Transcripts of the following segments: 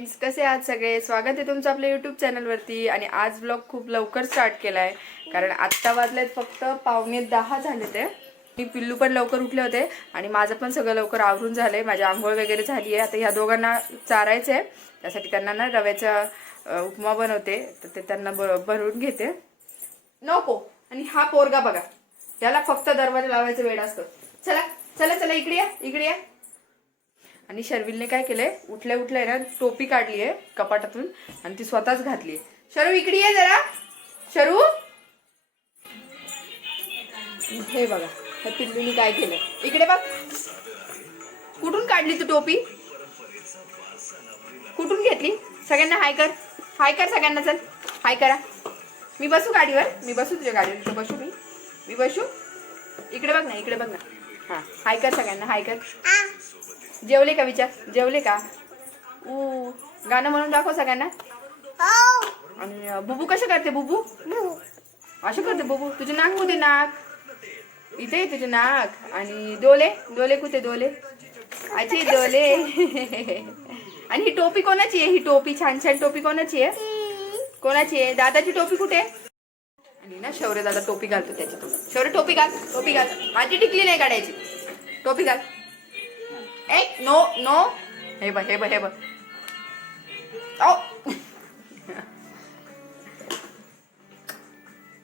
Friends कसे आहात सगळे? स्वागत आहे तुमचं आपल्या यूट्यूब चॅनलवरती आणि आज ब्लॉग खूप लवकर स्टार्ट केला आहे कारण आत्ता वाजलेत फक्त पावणे दहा झाले ते मी पिल्लू पण लवकर उठले होते आणि माझं पण सगळं लवकर आवरून झालं आहे माझी आंघोळ वगैरे झाली आहे आता ह्या दोघांना चारायचं आहे त्यासाठी त्यांना ना रव्याचा उपमा बनवते. तर ते त्यांना ब भरून घेते. नको. आणि हा पोरगा बघा. याला फक्त दरवाजा लावायचा वेळ असतो. चला चला चला इकडे या इकडे या. आणि शर्विलने काय केलंय? उठल्या उठल्या ना टोपी काढली आहे कपाटातून आणि ती स्वतःच घातली शरू इकडे ये जरा. शरू? हे बघा ह्या पिल्लूनी काय केलं इकडे बघ. कुठून काढली तू टोपी? कुठून घेतली? सगळ्यांना हाय कर. हाय कर सगळ्यांना चल. हाय करा. मी बसू गाडीवर? मी बसू तुझ्या गाडीवर. इथं बसू मी. मी बसू? इकडे बघ ना इकडे बघ ना. हां हाय कर सगळ्यांना हाय कर. जेवले का विचार? जेवले का? ऊ गाणं म्हणून दाखव सगळ्यांना. आणि अं, बुबू कसं करते बुबू? असं करते बुबू? तुझे नाक कुठे नाक? इथे तुझे नाक. आणि डोले? डोले कुठे डोले? अच्छे डोले. आणि ही टोपी कोणाची आहे? ही टोपी छान छान टोपी कोणाची आहे? कोणाची आहे? दादाची टोपी कुठे? आणि ना शौर्य दादा टोपी घालतो त्याच्यात शौर्य टोपी घाल टोपी घाल. माझी टिकली नाही काढायची. टोपी घाल. ए नो नो हे बघ हे बघ हे बघ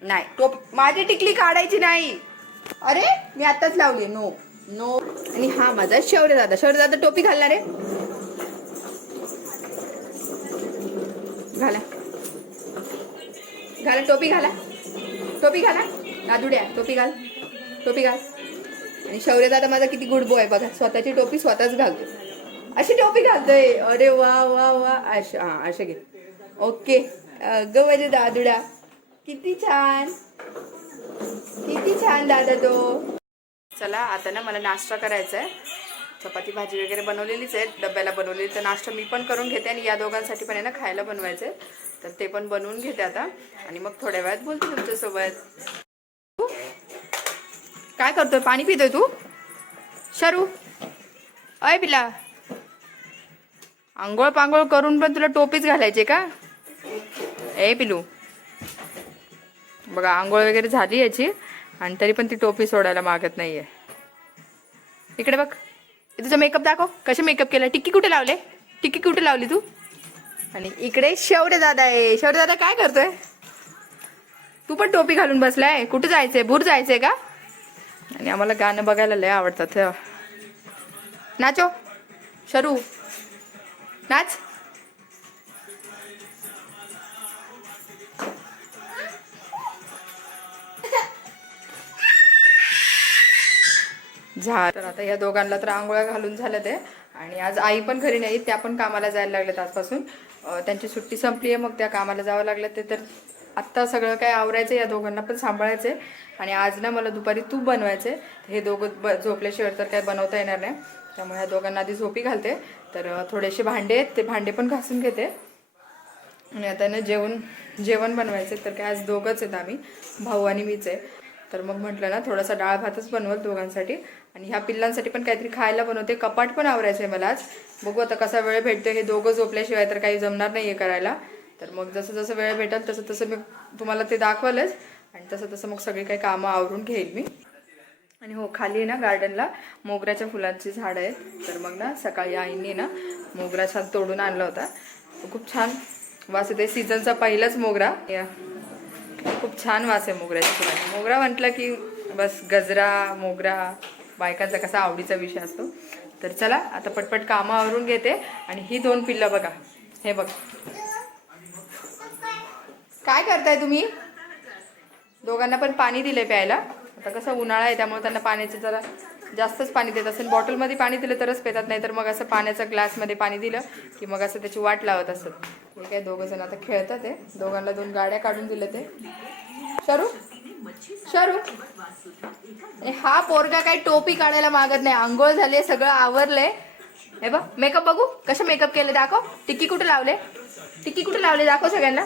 नाही टोप माझी टिकली काढायची नाही. अरे मी आताच लावली नो. नो. आणि हा माझा शौर्य दादा शौर्य दादा टोपी घालणार आहे घाला. घाला टोपी घाला. टोपी घाला. दादुड्या टोपी घाल. टोपी घाल. आणि शौर्य दादा माझा किती गुड बॉय बघा स्वतःची टोपी स्वतःच घालतो. अशी टोपी घालतोय. अरे वा वा वा. अशा हा अशा घे. ओके. ग माझे दादुडा किती छान. किती छान दादा तो. चला आता ना मला नाश्ता करायचा आहे चपाती भाजी वगैरे बनवलेलीच आहे डब्याला बनवलेली. तर नाश्ता मी पण करून घेते आणि या दोघांसाठी पण आहे ना खायला बनवायचं आहे तर ते पण बनवून घेते आता. आणि मग थोड्या वेळात बोलते तुमच्यासोबत. काय करतोय? पाणी पितोय तू? शरू. अय पिला आंघोळ पांघोळ करून पण तुला टोपीच घालायचे का? ए पिलू बघा आंघोळ वगैरे झाली याची आणि तरी पण ती टोपी सोडायला मागत नाहीये. इकडे बघ. तुझा मेकअप दाखव. कसे मेकअप केला टिक्की कुठे लावले? टिक्की कुठे लावली तू? आणि इकडे शौर्य दादा आहे. शौर्य दादा काय करतोय? तू पण टोपी घालून बसलाय. कुठे जायचंय? भूर जायचंय का? आणि आम्हाला गाणं बघायला लय आवडतात नाचो. शरू. नाच. झा तर आता या दोघांना तर आंघोळ्या घालून झालं ते. आणि आज आई पण घरी नाही त्या पण कामाला जायला लागल्यात आजपासून. त्यांची सुट्टी संपली आहे मग त्या कामाला जावं लागलं ते. तर आत्ता सगळं काय आवरायचं या दोघांना पण सांभाळायचं आहे आणि आज ना मला दुपारी तूप बनवायचे हे दोघं ब झोपल्याशिवाय तर काय बनवता येणार नाही. त्यामुळे ह्या दोघांना आधी झोपी घालते. तर थोडेसे भांडे आहेत. ते भांडे पण घासून घेते. आणि आता ना जेवण जेवण बनवायचे तर काय आज दोघंच आहेत आम्ही. भाऊ आणि मीच आहे. तर मग म्हटलं ना थोडासा डाळ भातच बनवल दोघांसाठी. आणि ह्या पिल्लांसाठी पण काहीतरी खायला बनवते. कपाट पण आवरायचं आहे मला आज. बघू आता कसा वेळ भेटतो हे दोघं झोपल्याशिवाय तर काही जमणार नाही आहे करायला. तर मग जसं जसं वेळ भेटेल तसं तसं मी तुम्हाला ते दाखवलंच. आणि तसं तसं मग सगळी काही कामं आवरून घेईल मी. आणि हो खाली आहे ना गार्डनला मोगऱ्याच्या फुलांची झाडं आहेत. तर मग ना सकाळी आईंनी ना मोगरा छान तोडून आणला होता. खूप छान वास येते सीझनचा पहिलाच मोगरा. या. खूप छान वास आहे मोगऱ्याच्या फुलांचा. मोगरा म्हटलं की बस गजरा मोगरा बायकांचा कसा आवडीचा विषय असतो. तर चला आता पटपट कामं आवरून घेते. आणि ही दोन पिल्लं बघा. हे बघ. काय करताय तुम्ही? दोघांना पण पाणी दिलंय प्यायला. आता कसं उन्हाळा आहे त्यामुळे त्यांना पाण्याचं जरा जास्तच पाणी देत असेल. बॉटलमध्ये पाणी दिलं तरच पेतात नाही तर मग असं पाण्याचं ग्लासमध्ये पाणी दिलं की मग असं त्याची वाट लावत असत हे काय दोघं जण आता खेळतात आहे दोघांना दोन गाड्या काढून दिलं ते शरू? शरू? हा पोरगा काही टोपी काढायला मागत नाही. आंघोळ झाली सगळं आवरलंय. हे बघ मेकअप बघू? कसं मेकअप केलं? दाखव. टिक्की कुठे लावले? टिक्की कुठे लावले? दाखव सगळ्यांना.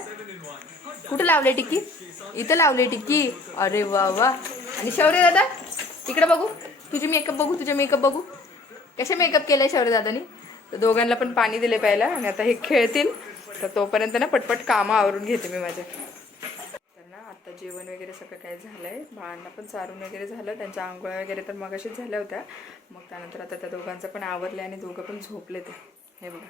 कुठे लावले टिक्की? इथं लावले टिक्की. अरे वा वा. आणि शौर्य दादा इकडे बघू. तुझी मेकअप बघू तुझे मेकअप बघू. कसे मेकअप केले शौर्य दादानी? तर दोघांना पण पाणी दिले प्यायला. आणि आता हे खेळतील. तर तोपर्यंत ना पटपट कामं आवरून घेते मी माझ्या तर ना आता जेवण वगैरे सगळं काय झालं आहे बाळांना पण चारून वगैरे झालं. त्यांच्या आंघोळ्या वगैरे तर मगाशीच झाल्या होत्या. मग त्यानंतर आता त्या दोघांचं पण आवरलं आणि दोघं पण झोपले ते हे बघा.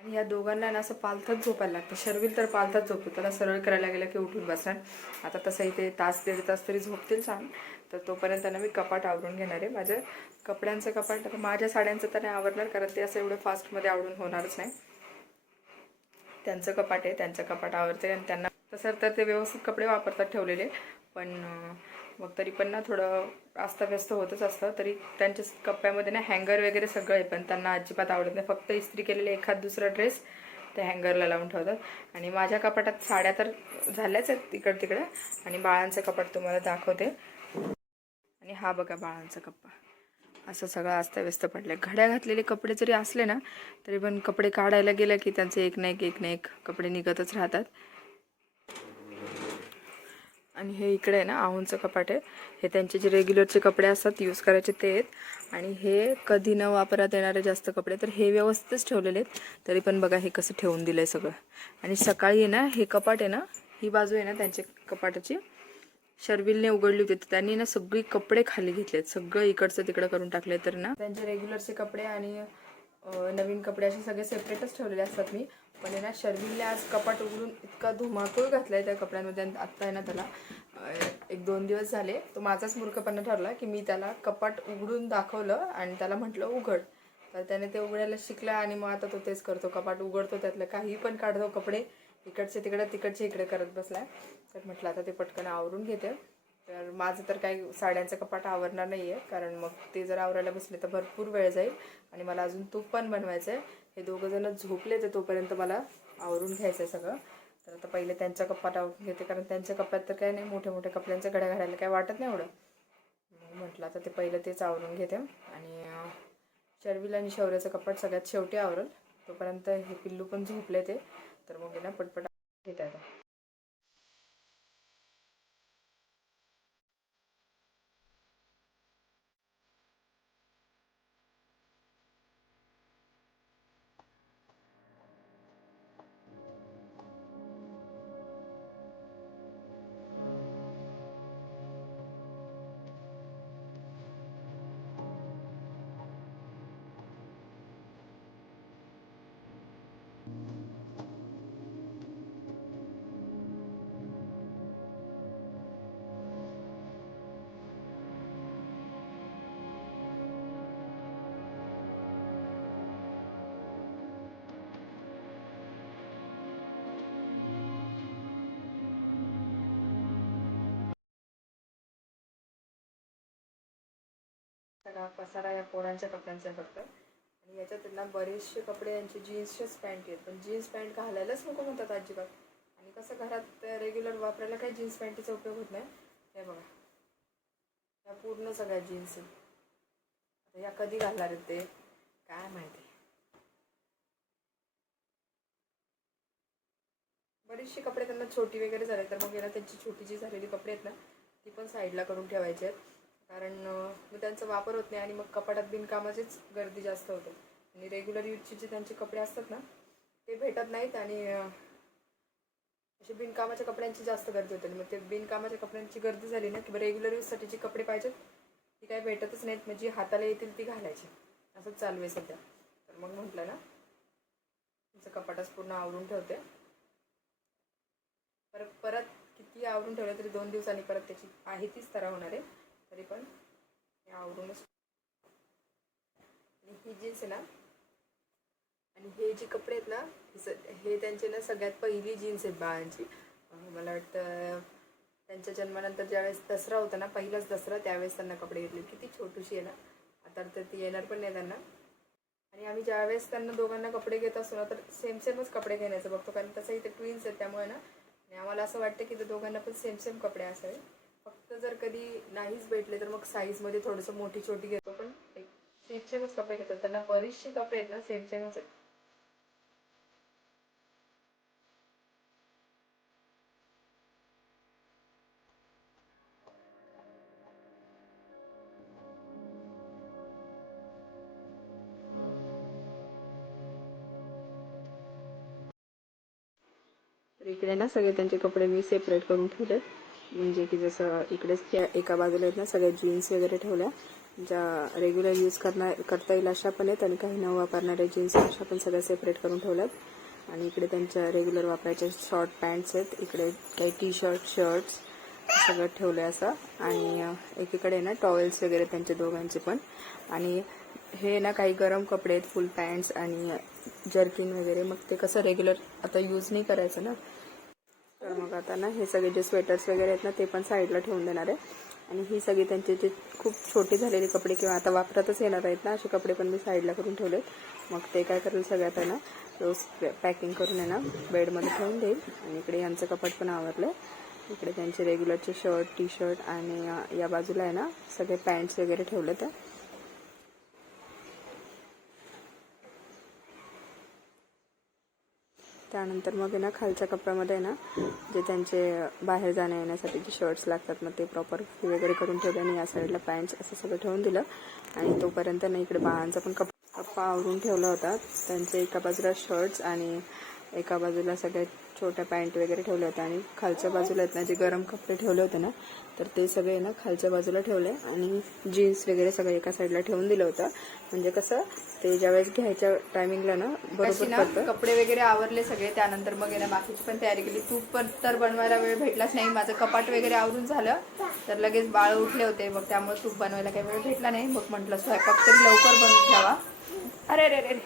आणि या दोघांना ना असं पालथच झोपायला लागतं. शर्विल तर पालथच झोपतो. त्याला सरळ करायला गेलं की उठून बसणार आता तसं इथे तास दीड तास तरी झोपतील छान. तर तोपर्यंत ना मी कपाट आवरून घेणार आहे माझं. कपड्यांचं कपाट तर माझ्या साड्यांचं तर नाही आवडणार कारण ते असं एवढं फास्टमध्ये आवडून होणारच नाही. त्यांचं कपाट आहे त्यांचं कपाट आवडते आणि त्यांना तसं तर ते व्यवस्थित कपडे वापरतात ठेवलेले. पण मग तरी पण ना थोडं अस्ताव्यस्त होतच असतं. तरी त्यांच्या कप्प्यामध्ये ना हँगर वगैरे सगळं आहे. पण त्यांना अजिबात आवडत नाही. फक्त इस्त्री केलेले एखाद दुसरा ड्रेस ते हँगरला लावून ठेवतात. आणि माझ्या कपाटात साड्या तर झाल्याच आहेत तिकड तिकडे. आणि बाळांचं कपाट तुम्हाला दाखवते. आणि हा बघा बाळांचा कप्पा. असं सगळं अस्ताव्यस्त पडलं आहे घड्या घातलेले कपडे जरी असले ना तरी पण कपडे काढायला गेलं की त्यांचे एक ना एक एक ना एक कपडे निघतच राहतात. आणि हे इकडे आहे ना आहूंचं कपाट आहे. हे त्यांचे जे रेग्युलरचे कपडे असतात यूज करायचे ते आहेत. आणि हे कधी न वापरात येणारे जास्त कपडे तर हे व्यवस्थितच ठेवलेले आहेत. तरी पण बघा हे कसं ठेवून दिलं आहे सगळं. आणि सकाळी आहे ना हे कपाट आहे ना ही बाजू आहे ना त्यांच्या कपाटाची. शर्विलने उघडली होती. तर त्यांनी ना सगळी कपडे खाली घेतलेत. सगळं इकडचं तिकडं करून टाकले तर ना. त्यांचे रेग्युलरचे कपडे आणि नवीन कपडे असे सगळे सेपरेटच ठेवलेले असतात मी. पण आहे ना शर्विलने आज कपाट उघडून इतका धुमाकूळ घातलाय त्या कपड्यांमध्ये आत्ता आहे ना त्याला. एक दोन दिवस झाले. तो माझाच मूर्खपणा ठरला की मी त्याला कपाट उघडून दाखवलं आणि त्याला म्हटलं उघड. तर त्याने ते उघडायला शिकला आणि मग आता तो तेच करतो. कपाट उघडतो त्यातलं. काही पण काढतो कपडे. इकडचे तिकडे तिकडचे इकडे करत बसलाय. तर म्हटलं आता ते पटकन आवरून घेते. तर माझं तर काही साड्यांचं कपाट आवरणार नाही आहे कारण मग ते जर आवरायला बसले तर भरपूर वेळ जाईल आणि मला अजून तूप पण बनवायचं आहे हे दोघंजणं झोपले तर तोपर्यंत मला आवरून घ्यायचं आहे सगळं. तर आता पहिले त्यांच्या कपाट आवरून घेते कारण त्यांच्या कपाट तर काही नाही मोठ्या मोठ्या कपड्यांच्या घड्या घालायला काही वाटत नाही एवढं. मग म्हटलं आता ते पहिलं तेच आवरून घेते. आणि अं, आणि शौर्याचं कपाट सगळ्यात शेवटी आवरल. तोपर्यंत हे पिल्लू पण झोपले ते. तर मग ना पटपट घेत आता. सगळा पसारा या पोरांच्या कपड्यांचा फक्त आणि याच्यात त्यांना बरेचसे कपडे यांचे जीन्सचेच पॅन्ट आहेत पण जीन्स पॅन्ट घालायलाच नको म्हणतात अजिबात. आणि कसं घरात रेग्युलर वापरायला काही जीन्स पॅन्टीचा उपयोग होत नाही. हे बघा. या पूर्ण सगळ्या जीन्स आहेत. आता या कधी घालणार आहेत ते? काय माहिती. बरेचसे कपडे त्यांना छोटी वगैरे झाले तर मग याला त्यांची छोटी जी झालेली कपडे आहेत ना ती पण साईडला करून ठेवायची आहेत. कारण मग त्यांचा वापर होत नाही आणि मग कपाटात बिनकामाचीच गर्दी जास्त होते. आणि रेग्युलर यूजचे जे त्यांचे कपडे असतात ना ते भेटत नाहीत आणि असे बिनकामाच्या कपड्यांची जास्त गर्दी होते. मग ते बिनकामाच्या कपड्यांची गर्दी झाली ना किंवा रेग्युलर यूजसाठी जी कपडे पाहिजेत ती काही भेटतच नाहीत. मग जी हाताला येतील ती घालायची. असंच चालू आहे सध्या. तर मग म्हटलं ना तुमचं कपाटच पूर्ण आवरून ठेवते. परत परत किती आवरून ठेवलं तरी दोन दिवसांनी परत त्याची आहे तीच तरा होणार आहे. तरी पण हे आवरूनच. आणि ही जीन्स आहे ना आणि हे जे कपडे आहेत ना हे त्यांचे ना सगळ्यात पहिली जीन्स आहेत बाळांची. मला वाटतं त्यांच्या जन्मानंतर ज्यावेळेस दसरा होता ना पहिलाच दसरा त्यावेळेस त्यांना कपडे घेतले. किती छोटूशी आहे ना. आता तर ती येणार पण नाही त्यांना. आणि आम्ही ज्यावेळेस त्यांना दोघांना कपडे घेत असतो ना तर सेम सेमच कपडे घेण्याचं बघतो. कारण तसंही ते ट्विन्स आहेत त्यामुळे ना आणि आम्हाला असं वाटतं की ते दोघांना पण सेम सेम कपडे असावे. जर कधी नाहीच भेटले तर मग साईजमध्ये थोडंसं मोठी छोटी घेतो. पण सेमसेमच कपडे घेतात. त्यांना बरीचशी कपडे आहेत ना सेमसेमच आहेत. इकडे ना सगळे त्यांचे कपडे मी सेपरेट करून ठेवलेत. म्हणजे की जसं इकडेच त्या एका बाजूला आहेत ना सगळ्या जीन्स वगैरे ठेवल्या. ज्या रेग्युलर यूज करणार करता येईल अशा पण आहेत आणि काही न वापरणाऱ्या जीन्स अशा पण सगळ्या सेपरेट करून ठेवल्यात. आणि इकडे त्यांच्या रेग्युलर वापरायच्या शॉर्ट पॅन्ट्स आहेत. इकडे काही टी शर्ट शर्ट्स सगळं ठेवलं आहे असं. आणि एकीकडे ना टॉवेल्स वगैरे त्यांचे दोघांचे पण. आणि हे ना काही गरम कपडे आहेत फुल पॅन्ट्स आणि जर्किन वगैरे. मग ते कसं रेग्युलर आता यूज नाही करायचं ना. तर मग आता ना हे सगळे जे स्वेटर्स वगैरे आहेत ना ते पण साईडला ठेवून देणार आहे. आणि ही सगळी त्यांचे जे खूप छोटे झालेले कपडे किंवा आता वापरातच येणार आहेत ना असे कपडे पण मी साईडला करून ठेवलेत. मग ते काय करेल सगळ्यात आहे ना रोज पॅकिंग करून आहे ना बेडमध्ये ठेवून देईल. आणि इकडे यांचं कपाट पण आवरलं इकडे त्यांचे रेग्युलरचे शर्ट टी शर्ट आणि या बाजूला आहे ना सगळे पॅन्ट्स वगैरे ठेवले तर त्यानंतर मग आहे ना खालच्या कपड्यामध्ये आहे ना जे त्यांचे बाहेर जाण्या येण्यासाठी जे शर्ट्स लागतात मग ते प्रॉपर वगैरे करून ठेवले आणि या साईडला पॅन्ट्स असं सगळं ठेवून दिलं. आणि तोपर्यंत ना इकडे बाळांचा पण कप कप्पा आवरून ठेवला होता. त्यांचे एका बाजूला शर्ट्स आणि एका बाजूला सगळे छोट्या पॅन्ट वगैरे ठेवल्या होत्या आणि खालच्या बाजूला आहेत ना जे गरम कपडे ठेवले होते ना तर ते सगळे ना खालच्या बाजूला ठेवले आणि जीन्स वगैरे सगळं एका साईडला ठेवून दिलं होतं. म्हणजे कसं ते ज्यावेळेस घ्यायच्या टायमिंगला ना बरोबर कपडे वगैरे आवरले सगळे त्यानंतर मग ना बाकीची पण तयारी केली. तूप पण तर बनवायला वेळ भेटलाच नाही. माझं कपाट वगैरे आवरून झालं तर लगेच बाळ उठले होते. मग त्यामुळे तूप बनवायला काही वेळ भेटला नाही. मग म्हटलं स्वयंपाक तरी लवकर बनवून घ्यावा अरे अरे अरे अरे.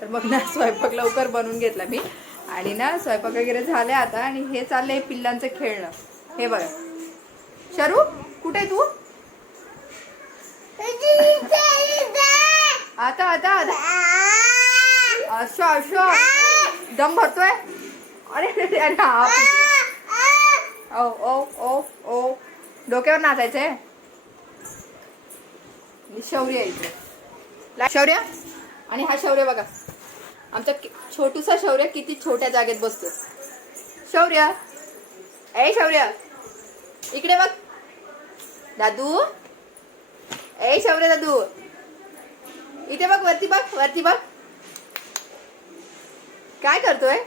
तर मग ना स्वयंपाक लवकर बनवून घेतला मी. आणि ना स्वयंपाक वगैरे झाले आता आणि हे चाललंय पिल्लांचं खेळणं. हे बघा. शरू कुठे तू? आता आता आता. असो दम भरतोय? अरे अरे ओ ओ ओ ओ. डोक्यावर नाचायचंय? शौर्य इथे. शौर्य? आणि हा शौर्य बघा. आमच्या छोटूसा शौर्य किती छोट्या जागेत बसतो शौर्य. ए शौर्य. इकडे बघ. दादू. ए शौर्य दादू. इथे बघ वरती बघ वरती बघ. काय करतोय?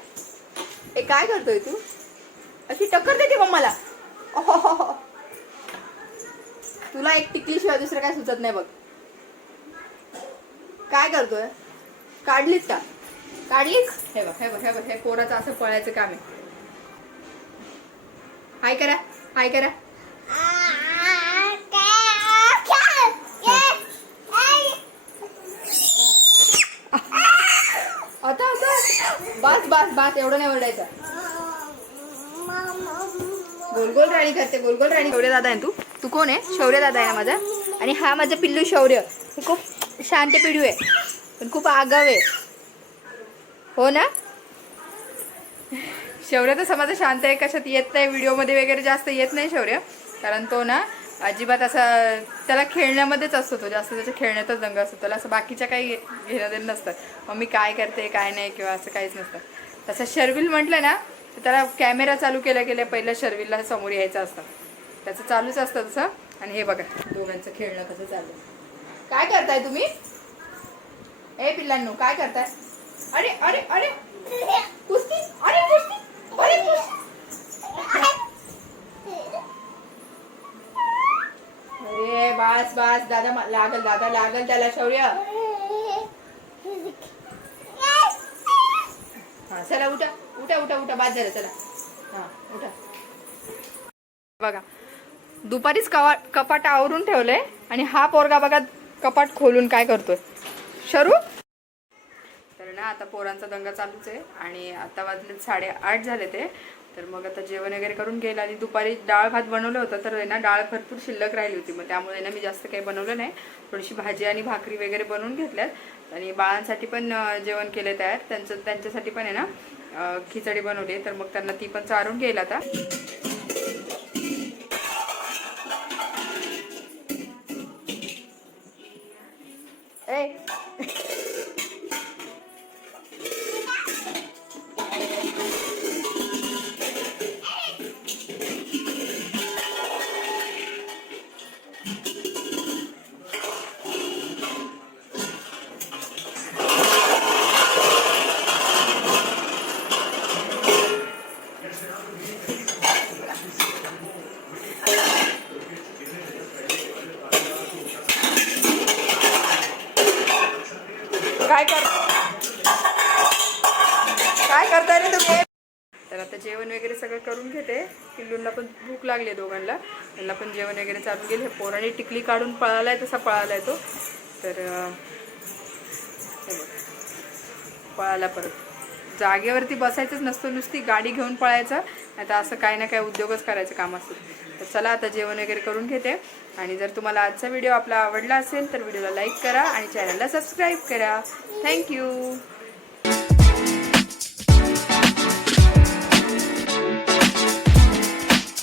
ए काय करतोय तू? अशी टक्कर देते मम्माला ओहो तुला एक टिकलीशिवाय दुसरं काय सुचत नाही बघ. काय करतोय? काढलीच का? काढली हे बघ हे बघ हे बघ हे पोराचं असं पळायचं काम आहे. हाय करा हाय करा. आता आता. बास बस बास एवढं नाही ओरडायचं. गोलगोल राणी करते गोलगोल राणी. शौर्य दादा आहे तू. तू कोण आहे? शौर्य दादा आहे ना माझा? आणि हा माझा पिल्लू शौर्य. खूप शांत पिढू आहे. पण खूप आगाव आहे. हो ना? शौर्य तर समाज शांत आहे कशात येत नाही व्हिडिओमध्ये वगैरे जास्त येत नाही शौर्य. कारण तो ना अजिबात असा त्याला खेळण्यामध्येच असतो तो जास्त त्याच्या खेळण्यातच दंग असतो त्याला असं बाकीच्या काही घेणं नसतं. मग मी काय करते काय नाही किंवा असं काहीच नसतं. तसं शर्विल म्हटलं ना तर त्याला कॅमेरा चालू केला केल्या पहिलं शर्विलला समोर यायचं असतं. त्याचं चालूच असतं तसं. आणि हे बघा दोघांचं खेळणं कसं चालू आहे. काय करताय तुम्ही? ए पिल्लांनो काय करताय? अरे अरे अरे. कुस्ती? अरे कुस्ती? अरे अरे बास बास. दादा लागल दादा लागल त्याला शौर्य. हा चला उठा. उठा उठा उठा. बाद झालं चला. हा उठा. बघा. दुपारीच कवा कपाट आवरून ठेवलंय आणि हा पोरगा बघा कपाट खोलून काय करतोय. शरू? ना आता पोरांचा दंगा चालूच आहे आणि आता वाजले साडेआठ झाले ते. तर मग आता जेवण वगैरे करून गेलं आणि दुपारी डाळ भात बनवलं होतं तर आहे ना डाळ भरपूर शिल्लक राहिली होती. मग त्यामुळे ना मी जास्त काही बनवलं नाही. थोडीशी भाजी आणि भाकरी वगैरे बनवून घेतल्यात. आणि बाळांसाठी पण जेवण केले तयार. त्यांचं त्यांच्यासाठी पण आहे ना खिचडी बनवली तर मग त्यांना ती पण चारून घेईल आता. ए लागली आहे दोघांना त्यांना पण जेवण वगैरे चालू गेले पोराने टिकली काढून पळालाय तसा पळालाय तो. तर पळाला परत. जागेवरती बसायचंच नसतं नुसती गाडी घेऊन पळायचं. नाही तर असं काही ना काही उद्योगच करायचं काम असतं. तर चला आता जेवण वगैरे करून घेते. आणि जर तुम्हाला आजचा व्हिडिओ आपला आवडला असेल तर व्हिडिओला लाईक करा आणि चॅनलला सबस्क्राईब करा. थँक्यू